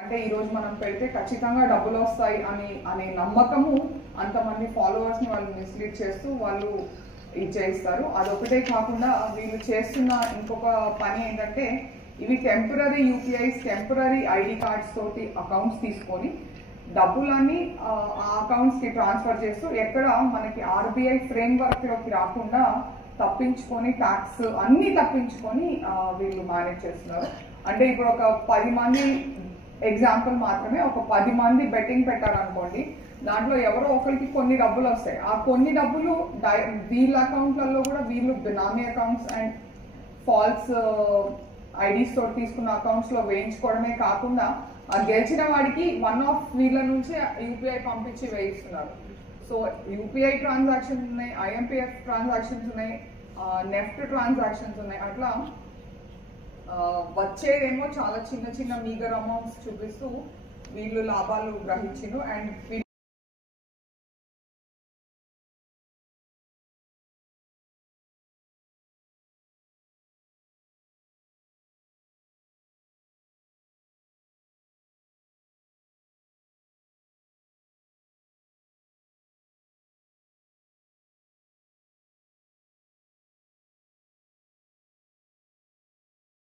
అంటే ఈ రోజు మనం పెడితే ఖచ్చితంగా డబ్బులు వస్తాయి అనే నమ్మకము అంతమంది ఫాలోవర్స్ ని వాళ్ళు మిస్లీడ్ చేస్తూ వాళ్ళు ఇచ్చేస్తారు. అదొకటే కాకుండా వీళ్ళు చేస్తున్న ఇంకొక పని ఏంటంటే ఇవి temporary UPIs, temporary ID cards తోటి అకౌంట్స్ తీసుకొని డబ్బులన్నీ ఆ అకౌంట్స్ కి ట్రాన్స్ఫర్ చేస్తూ ఎక్కడ మనకి ఆర్బీఐ ఫ్రేమ్ వర్క్ లోకి రాకుండా తప్పించుకొని ట్యాక్స్ అన్ని తప్పించుకొని వీళ్ళు మేనేజ్ చేస్తున్నారు. అంటే ఇప్పుడు ఒక 10 మంది ఎగ్జాంపుల్ మాత్రమే, ఒక 10 మంది బెట్టింగ్ పెట్టారనుకోండి, దాంట్లో ఎవరో ఒకరికి కొన్ని డబ్బులు వస్తాయి. ఆ కొన్ని డబ్బులు వీళ్ళ అకౌంట్లలో కూడా వీళ్ళు బినామీ అకౌంట్స్ అండ్ ఫాల్స్ ఐడీస్ తోటి తీసుకున్న అకౌంట్స్ లో వేయించుకోవడమే కాకుండా ఆ గెలిచిన వాడికి వన్ ఆఫ్ వీళ్ళ నుంచి యూపీఐ పంపించి వేయిస్తున్నారు. సో యూపీఐ ట్రాన్సాక్షన్స్ ఉన్నాయి, ఐఎంపీఎఫ్ ట్రాన్సాక్షన్స్ ఉన్నాయి, నెఫ్ట్ ట్రాన్సాక్షన్స్ ఉన్నాయి. అట్లా వచ్చేదేమో చాలా చిన్న చిన్న మీగర్ అమౌంట్స్ చూపిస్తూ వీళ్ళు లాభాలు గ్రహించిండ్రు. అండ్